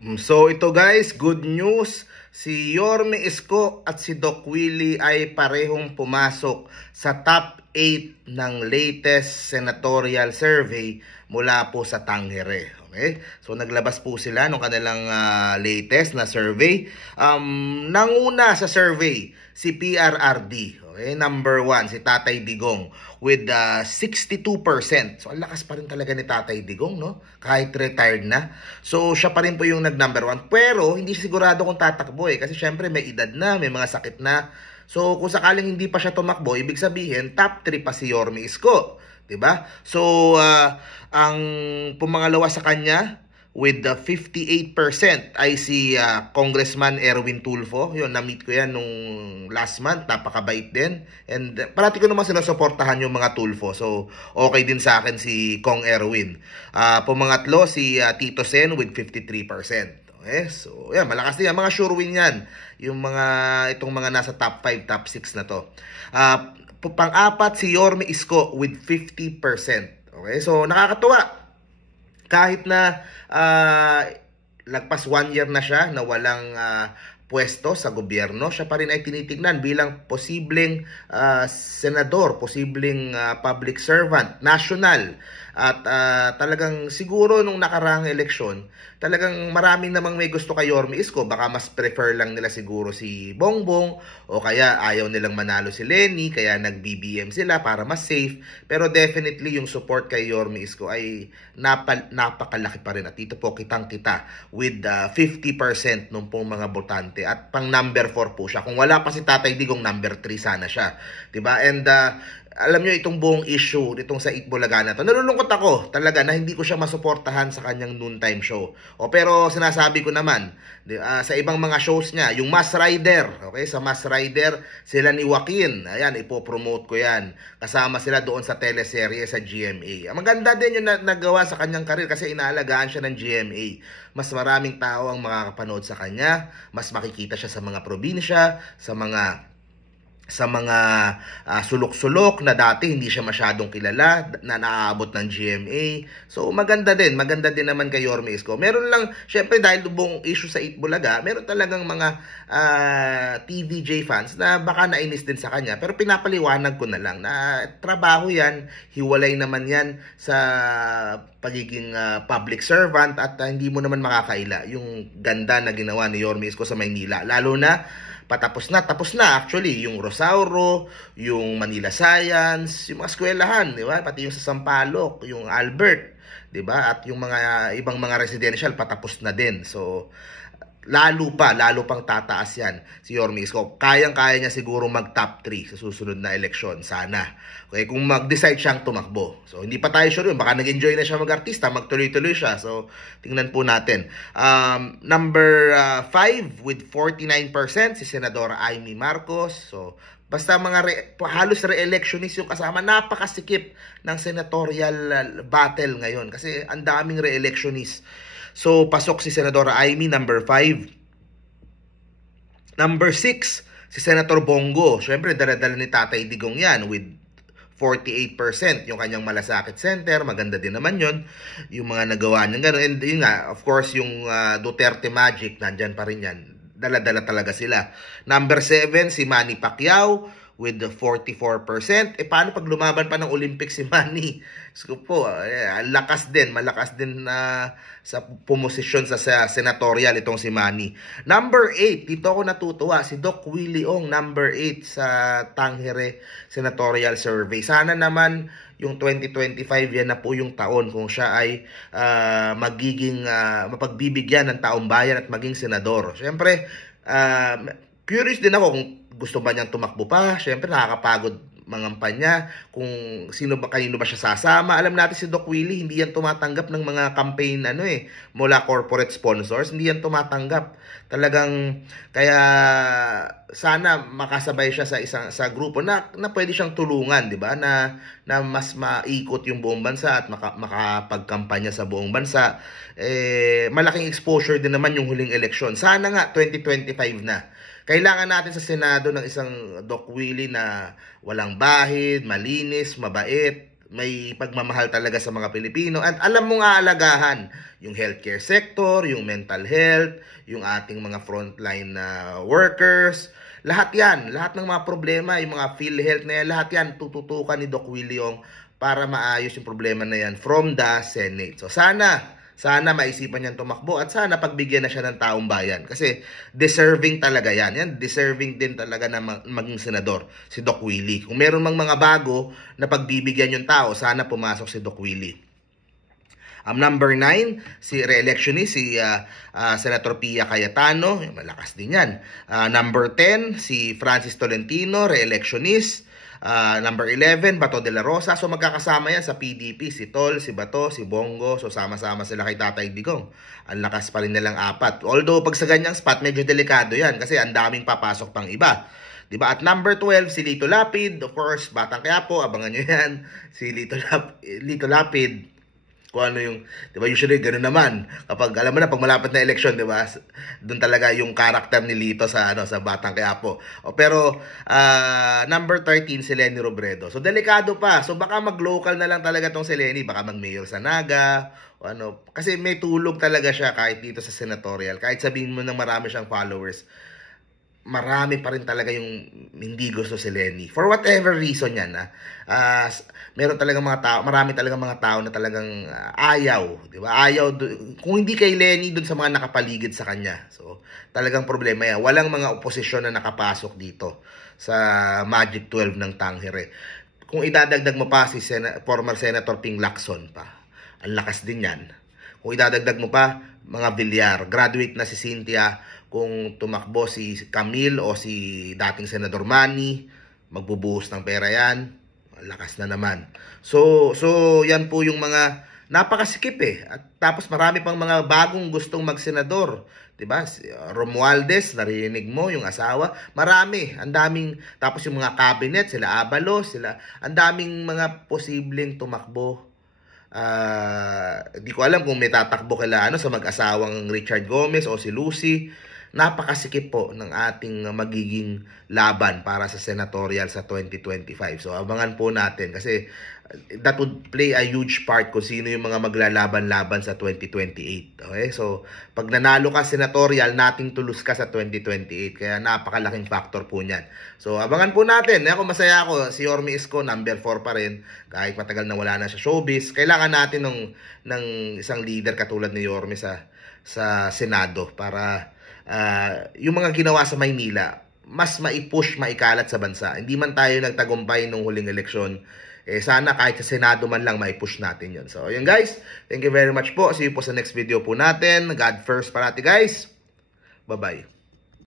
So ito guys, good news. Si Yorme Isko at si Doc Willie ay parehong pumasok sa top 8 ng latest senatorial survey mula po sa Tangere. Okay? So naglabas po sila ng kanilang latest na survey. Nanguna sa survey si PRRD. Okay? Number 1 si Tatay Digong with 62%. So ang lakas pa rin talaga ni Tatay Digong, no? Kahit retired na. So siya pa rin po yung nag-number 1. Pero hindi siya sigurado kung tatakbo kasi syempre may edad na, may mga sakit na. So kung sakaling hindi pa siya tumakbo, ibig sabihin top 3 pa si Yorme Isko, 'di ba? So ang pumangalawa sa kanya with 58% ay si Congressman Erwin Tulfo. Yun, na-meet ko yan nung last month. Napakabait din. And parati ko naman sinusuportahan yung mga Tulfo. So, okay din sa akin si Kong Erwin. Pumangatlo, si Tito Sen with 53%. Okay? So, yan, malakas din yan. Mga sure win yan. Yung itong mga nasa top 5, top 6 na to. Pang-apat, si Yorme Isko with 50%. Okay? So, nakakatuwa. Kahit na lagpas 1 year na siya na walang pwesto sa gobyerno, siya pa rin ay tinitignan bilang posibleng senador, posibleng public servant, national. At talagang siguro nung nakaraang eleksyon, talagang maraming namang may gusto kay Yorme Isko. Baka mas prefer lang nila siguro si Bongbong o kaya ayaw nilang manalo si Lenny, kaya nag-BBM sila para mas safe. Pero definitely yung support kay Yorme Isko ay napakalaki pa rin. At dito po kitang-kita with 50% nung pong mga botante. At pang number 4 po siya. Kung wala pa si Tatay Digong, number 3 sana siya. Diba? And alam nyo itong buong issue itong sa Itbulaga na to, nalulungkot ako talaga na hindi ko siya masuportahan sa kanyang noontime show. Pero sinasabi ko naman sa ibang mga shows niya, yung Mass Rider, okay, sa Mass Rider sila ni Joaquin, ayan, ipopromote ko yan, kasama sila doon sa teleserye sa GMA. Maganda din yung nagawa sa kanyang karir kasi inaalagaan siya ng GMA. Mas maraming tao ang makakapanood sa kanya, mas makikita siya sa mga probinsya, sa mga sulok-sulok na dati hindi siya masyadong kilala, na naaabot ng GMA. So maganda din naman kay Yorme Isko. Meron lang, syempre dahil buong issue sa Itbulaga, meron talagang mga TVJ fans na baka nainis din sa kanya. Pero pinapaliwanag ko na lang na trabaho yan, hiwalay naman yan sa pagiging public servant at hindi mo naman makakaila yung ganda na ginawa ni Yorme Isko sa Maynila. Lalo na tapos na actually yung Rosauro, yung Manila Science, yung mga eskwelahan, di ba? Pati yung sa Sampaloc, yung Albert, di ba? At yung mga ibang mga residential patapos na din. So lalo pang tataas yan si Yorme Isko. Kayang-kaya niya siguro mag top 3 sa susunod na eleksyon, sana. Okay, kung mag-decide siyang tumakbo. So hindi pa tayo sure yun, baka nag-enjoy na siya mag-artista, magtuloy-tuloy siya. So tingnan po natin. Number 5 with 49% si Senadora Amy Marcos. So basta mga halos re-electionist yung kasama. Napakasikip ng senatorial battle ngayon kasi ang daming re-electionist. So pasok si Senadora Amy, number 5. Number 6 si Senator Bongo. Syempre dala-dala ni Tatay Digong yan with 48% yung kanyang Malasakit Center. Maganda din naman yun, yung mga nagawa niya gano'n. And yun nga, of course, yung Duterte Magic, nandyan pa rin yan. Dala-dala talaga sila. Number 7 si Manny Pacquiao with 44%. Paano pag lumaban pa ng Olympics si Manny? So po, malakas din sa pumosisyon sa senatorial itong si Manny. Number 8, dito ako natutuwa, si Doc Willie Ong, number 8 sa Tangere Senatorial Survey. Sana naman yung 2025 yan na po yung taon kung siya ay magiging mapagbibigyan ng taong bayan at maging senador. Siyempre, curious din ako kung gusto ba niyang tumakbo pa. Siyempre, nakakapagod mangampanya kung kanino ba siya sasama. Alam natin si Doc Willie, hindi yan tumatanggap ng mga campaign mula corporate sponsors. Hindi yan tumatanggap. Talagang kaya sana makasabay siya sa grupo na pwede siyang tulungan, 'di ba? Na mas maikot yung buong bansa at makapagkampanya sa buong bansa. Malaking exposure din naman yung huling eleksyon. Sana nga 2025 na. Kailangan natin sa Senado ng isang Doc Willie na walang bahid, malinis, mabait, may pagmamahal talaga sa mga Pilipino at alam mong aalagaan yung healthcare sector, yung mental health, yung ating mga frontline workers, lahat yan, lahat ng mga problema, yung mga PhilHealth na yan, lahat yan tututukan ni Doc Willie Ong para maayos yung problema na yan from the Senate. So sana maisipan niyang tumakbo at sana pagbigyan na siya ng taong bayan. Kasi deserving talaga yan. Yan, deserving din talaga na maging senador si Doc Willie. Kung meron mang mga bago na pagbibigyan yung tao, sana pumasok si Doc Willie. Number 9, si re-electionist, si Senator Pia Cayetano. Malakas din yan. Number 10, si Francis Tolentino, re-electionist. Number 11, Bato de la Rosa. So magkakasama yan sa PDP, si Tol, si Bato, si Bongo. So sama-sama sila kay Tatay Digong. Ang lakas pa rin nilang apat. Although pag sa ganyang spot, medyo delikado yan kasi ang daming papasok pang iba. Diba? At number 12, si Lito Lapid. Of course, Batang Quiapo, abangan nyo yan. Si Lito Lapid. Kung ano yung, di ba, usually ganoon naman. Kapag, alam mo na, pag malapit na eleksyon, di ba, doon talaga yung karakter ni Lito sa, sa Batang Quiapo. Pero, number 13, si Leni Robredo. So, delikado pa. So, baka mag-local na lang talaga tong si Leni. Baka mag-mayor sa Naga, o ano. Kasi may tulog talaga siya kahit dito sa senatorial. Kahit sabihin mo ng marami siyang followers, marami pa rin talaga yung hindi gusto si Leni. For whatever reason yan, meron talagang mga tao, marami talagang mga tao na talagang ayaw, di ba? Ayaw, kung hindi kay Leni, dun sa mga nakapaligid sa kanya. So, talagang problema yan. Walang mga oposisyon na nakapasok dito sa Magic 12 ng Tangere. Kung idadagdag mo pa si former Senator Ping Lacson pa, ang lakas din yan. Kung idadagdag mo pa, mga Villar, graduate na si Cynthia, kung tumakbo si Camille o si dating Senador Manny, magbubuhos ng pera yan, lakas na naman. So yan po yung mga napakasikip At tapos marami pang mga bagong gustong magsenador. Diba? Romualdez, narinig mo, yung asawa. Marami, ang daming, tapos yung mga cabinet, sila Abalos, ang daming mga posibleng tumakbo. Di ko alam kung may tatakbo kila sa mag-asawang Richard Gomez o si Lucy. Napakasikip po ng ating magiging laban para sa senatorial sa 2025. So abangan po natin kasi that would play a huge part kung sino yung mga maglalaban-laban sa 2028. Okay? So pag nanalo ka senatorial, nating tulus ka sa 2028. Kaya napakalaking factor po niyan. So abangan po natin. Ako masaya ako, si Yorme Isko number 4 pa rin kahit matagal na wala na sa showbiz. Kailangan natin ng isang leader katulad ni Yorme sa Senado para yung mga ginawa sa Maynila, mas maipush, maikalat sa bansa. Hindi man tayo nagtagumpay nung huling eleksyon, sana kahit sa Senado man lang maipush natin yun. So, yun guys. Thank you very much po. See you po sa next video po natin. God first parati guys. Bye-bye.